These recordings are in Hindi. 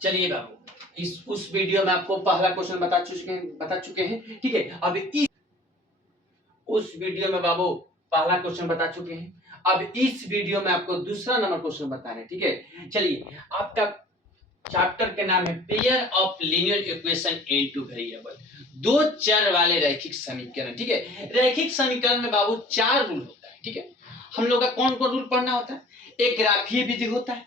चलिए बाबू, इस उस वीडियो में आपको पहला क्वेश्चन बता चुके हैं, ठीक है। अब इस उस वीडियो में बाबू पहला क्वेश्चन बता चुके हैं, अब इस वीडियो में आपको दूसरा नंबर क्वेश्चन बता रहे हैं, ठीक है। चलिए, आपका चैप्टर के नाम है pair of linear equation into variable, दो चर वाले रैखिक समीकरण, ठीक है। रैखिक समीकरण में बाबू 4 रूल होता है, ठीक है। हम लोग का कौन कौन रूल पढ़ना होता है? एक ग्राफीय विधि होता है,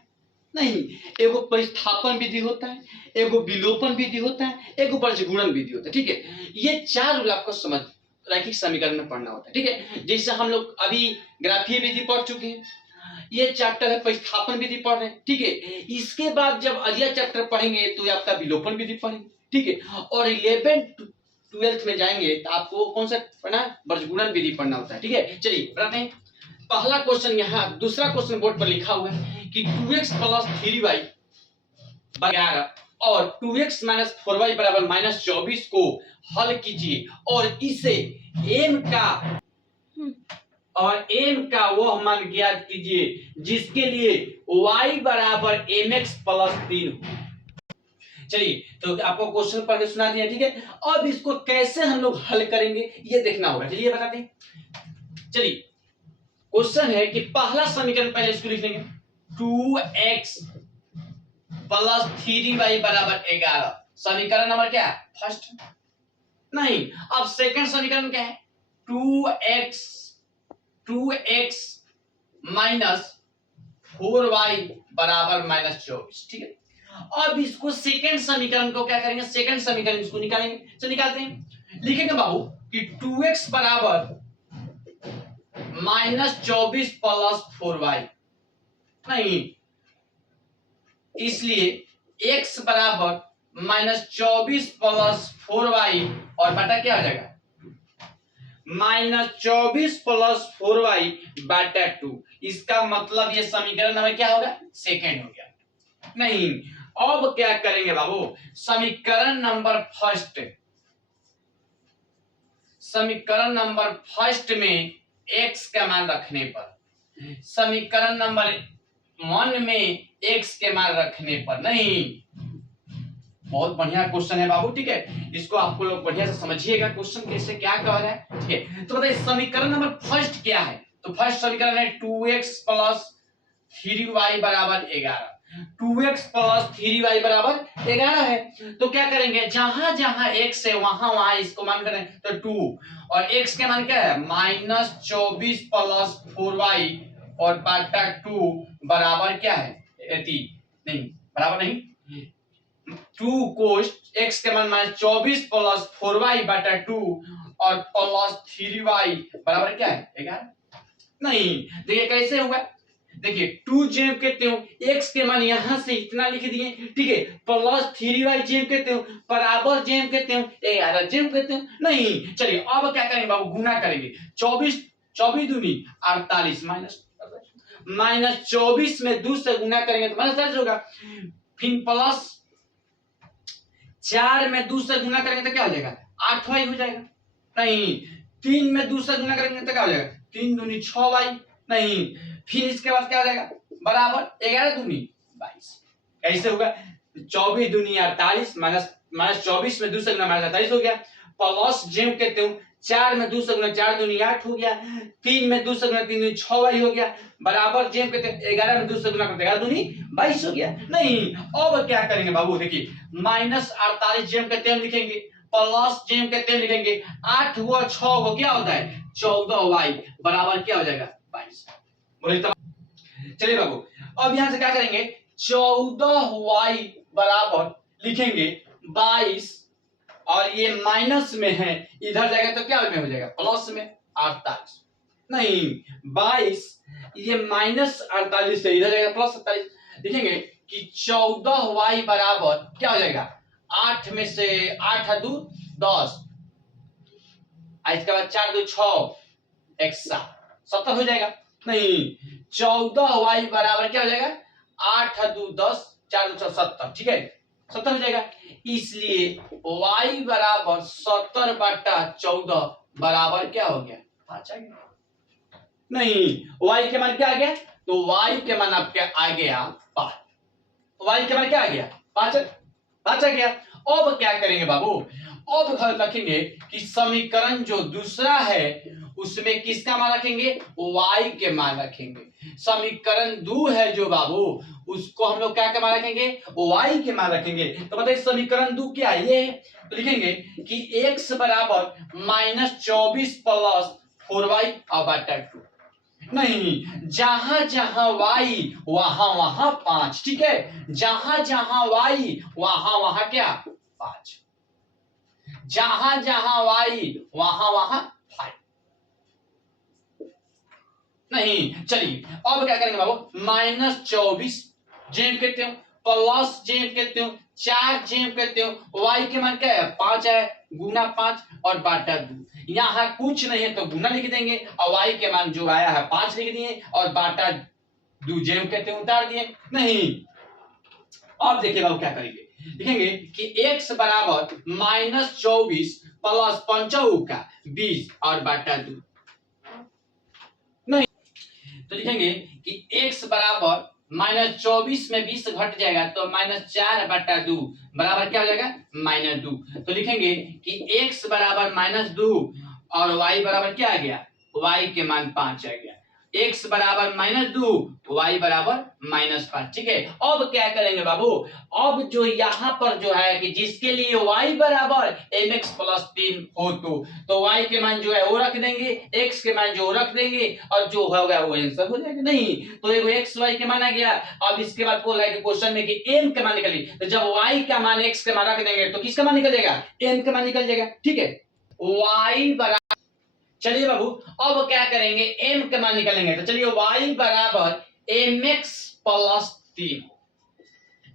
नहीं, एगो प्रतिस्थापन विधि होता है, एगो विलोपन विधि होता है, एगो बीजगुणन विधि होता है, ठीक है। ये 4 रूल आपको समझ रैखिक समीकरण में पढ़ना होता है, ठीक है। जैसे हम लोग अभी ग्राफीय विधि पढ़ चुके हैं, ये चैप्टर है प्रतिस्थापन विधि पढ़ रहे हैं, ठीक है। इसके बाद जब अगला चैप्टर पढ़ेंगे तो ये आपका विलोपन विधि पढ़ेंगे, ठीक है। और 11th 12th में जाएंगे तो आपको कौन सा पढ़ना है? बीजगुणन विधि पढ़ना होता है, ठीक है। चलिए पढ़ते हैं। पहला क्वेश्चन यहाँ दूसरा क्वेश्चन बोर्ड पर लिखा हुआ है कि 2x + 3y 11 और 2x - 4y = -24 को हल कीजिए और इसे m का वह मान ज्ञात कीजिए जिसके लिए y = mx + 3 हो। चलिए, तो आपको क्वेश्चन पढ़ के सुना दिया, ठीक है। अब इसको कैसे हम लोग हल करेंगे ये देखना होगा। चलिए बताते हैं। चलिए, क्वेश्चन है कि पहला समीकरण पहले इसको लिख लेंगे, 2x + 3y = 11। समीकरण नंबर क्या है? फर्स्ट। नहीं, अब सेकंड समीकरण क्या है? 2x - 4y = -24, ठीक है। अब इसको सेकंड समीकरण को क्या करेंगे? सेकंड समीकरण इसको निकालेंगे। चलिए निकालते हैं। लिखेंगे बाबू कि 2x = -24 + 4y, नहीं, इसलिए x = -24 + 4y और बटा क्या हो जाएगा? -24 + 4y बटा 2। इसका मतलब ये समीकरण नंबर क्या होगा? सेकंड हो गया। नहीं, अब क्या करेंगे बाबू? समीकरण नंबर फर्स्ट में x का मान रखने पर, समीकरण नंबर 1 में x के मान रखने पर, नहीं, बहुत बढ़िया क्वेश्चन है बाबू, ठीक है। इसको आपको लोग बढ़िया से समझिएगा, क्वेश्चन कैसे क्या कह रहा है, ठीक है। तो बताइए समीकरण नंबर फर्स्ट क्या है? तो फर्स्ट समीकरण है 2x + 3y = 11। 2x + 3y = 11 है। तो क्या करेंगे? जहां जहां x है वहां वहां इसको मान करें तो 2, और x के मान क्या है? -24 + 4y और बटा 2 बराबर क्या है? नहीं, बराबर नहीं, 2 cos x के मान -24 + 4y बटा 2 और प्लस 3y बराबर क्या है? 11। नहीं, देखिए कैसे होगा। देखिए 2 जेम कहते हो, x के मान यहां से इतना लिख दिए, ठीक है, प्लस 3y जेम कहते हो, बराबर जेम कहते हो, 11 जेम कहते हो। नहीं, चलिए अब क्या करेंगे बाबू? गुना करेंगे। 24 24 दूनी 48 -24 में 2 से गुना करेंगे तो -10 होगा। फिर प्लस 4 में 2 से गुना करेंगे तो क्या हो जाएगा? 8y हो जाएगा। नहीं, 3 में 2 से गुना करेंगे तो क्या हो जाएगा? 3 दूनी 6y। नहीं, फिर इसके बाद क्या हो जाएगा? बराबर 11 दूनी 22। कैसे होगा? 24 दूनी 48 -24 में 2 से गुना -48 हो गया, प्लस जेम कहते हो 4 में 2 से गुना 4 दूनी 8 हो गया, 3 में 2 से गुना 3 दूनी 6y हो गया, बराबर जेम कहते हैं 11 में 2 से गुना करते 11 दूनी 22 हो गया। नहीं, अब क्या करेंगे बाबू? देखिए -48 जेम कहते हैं लिखेंगे, प्लस जेम कहते हैं लिखेंगे, 8 हुआ 6 हो क्या होता है? 14y बराबर क्या हो जाएगा? 22। बोले तो चलिए बाबू, अब यहां से क्या करेंगे? 14y बराबर लिखेंगे 22, और ये माइनस में है, इधर जाएगा तो क्या में हो जाएगा? प्लस में 48। नहीं, 22 ये -48 से इधर जाएगा प्लस 47। लिखेंगे कि 14y बराबर क्या हो जाएगा? 8 में से 8 2 10, इसके बाद 4 2 6 1 7 70 हो जाएगा। नहीं, 14y बराबर क्या हो जाएगा? 8 2 10 4 2 70, ठीक है, 70 हो जाएगा। इसलिए y बराबर 70/14 बराबर क्या हो गया? 5 आ गया। नहीं, y के मान क्या आ गया? तो y के मान आपके आ गया 5। y के मान क्या आ गया? पांच अच्छा क्या। अब क्या करेंगे बाबू, अब घर रखेंगे कि समीकरण जो दूसरा है उसमें किसका मान रखेंगे, y के मान रखेंगे। समीकरण 2 है जो बाबू, उसको हम लोग क्या के मान रखेंगे, y के मान रखेंगे। तो बताइए समीकरण 2 क्या है, ये है। तो लिखेंगे कि x बराबर -24 प्लस 4y बटा 2। नहीं, जहां जहां y वहां वहां 5, ठीक है। जहां जहां y वहां वहां क्या 5, जहां जहां y वहां वहां 5। नहीं, चलिए अब क्या करेंगे बाबू, -24 जेम कहते हो, प्लस जेम कहते हो, 4 जेम कहते हो, y के मान क्या है 5 है, गुना 5 और बाटा 2। यहां कुछ नहीं है तो गुना लिख देंगे और y के मान जो आया है 5 लिख दिए और बाटा 2 जेम कहते हो उतार दिए। नहीं, अब देखिए बाबू क्या करेंगे, लिखेंगे कि x बराबर -24 प्लस 5 का 20 और बाटा 2। तो लिखेंगे कि x बराबर -24 में 20 घट जाएगा तो -4 बटा 2 बराबर क्या हो जाएगा -2। तो लिखेंगे कि x बराबर -2 और y बराबर क्या आ गया, y के मान 5 आ गया। x बराबर -2 y बराबर -5, ठीक है। अब क्या करेंगे बाबू, अब जो यहाँ पर जो है कि जिसके लिए y बराबर mx प्लस 3 हो तो y के मान जो है वो रख देंगे, x के मान जो रख देंगे और जो होगा वो आंसर हो जाएगा। नहीं तो एगो x y के मान आ गया। अब इसके बाद बोल रहा है कि क्वेश्चन में कि m के मान निकली, तो जब y का मान x के मान रख देंगे तो किसका मान निकल जाएगा, m का मान निकल जाएगा, ठीक है। y बराबर, चलिए बाबू अब क्या करेंगे, m का मान निकालेंगे। तो चलिए y बराबर mx प्लस 3।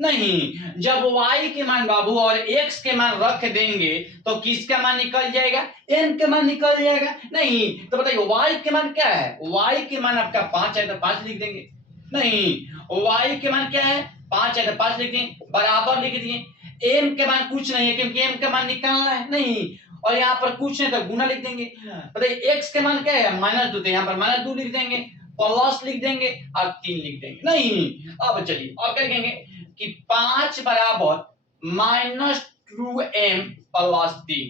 नहीं, जब y के मान बाबू और x के मान रख देंगे तो किसका मान निकल जाएगा, m के मान निकल जाएगा। नहीं तो बताइए y के मान क्या है, y के मान आपका 5 है तो 5 लिख देंगे। नहीं, y के मान क्या है 5 है तो 5 लिख देंगे, बराबर लिख दिए। m के मान कुछ नहीं है क्योंकि m का मान निकालना है। नहीं, और यहाँ पर कुछ नहीं तो गुना लिख देंगे। बताइए x के मान क्या है -2, तो यहाँ पर -2 लिख देंगे, प्लस लिख देंगे और 3 लिख देंगे। नहीं, अब चलिए और क्या लिखेंगे कि 5 बराबर -2m प्लस 3।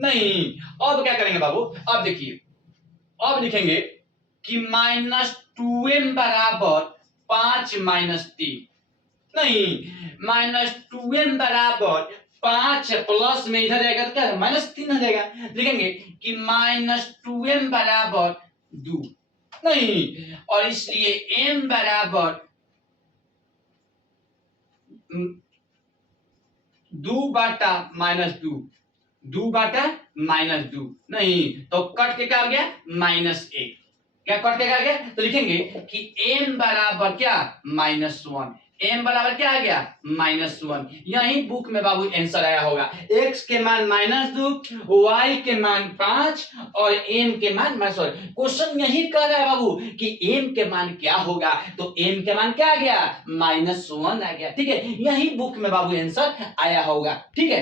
नहीं, अब क्या करेंगे बाबू, अब देखिए अब लिखेंगे कि -2m बराबर 5 -3। नहीं, -2m बराबर 5 प्लस में इधर जाएगा तो क्या -3 आ जाएगा। लिखेंगे कि -2m बराबर 2। नहीं, और इसलिए m बराबर 2 बटा -2, 2 बटा -2। नहीं तो कट के क्या आ गया -1, क्या कट के क्या आ गया। तो लिखेंगे कि m बराबर क्या -1, m बराबर क्या आ गया -1। यही बुक में बाबू आंसर आया होगा, x के मान -2, y के मान 5 और m के मान सॉरी क्वेश्चन यही कह रहा है बाबू कि m के मान क्या होगा, तो m के मान क्या आ गया -1 आ गया, ठीक है। यही बुक में बाबू आंसर आया होगा, ठीक है।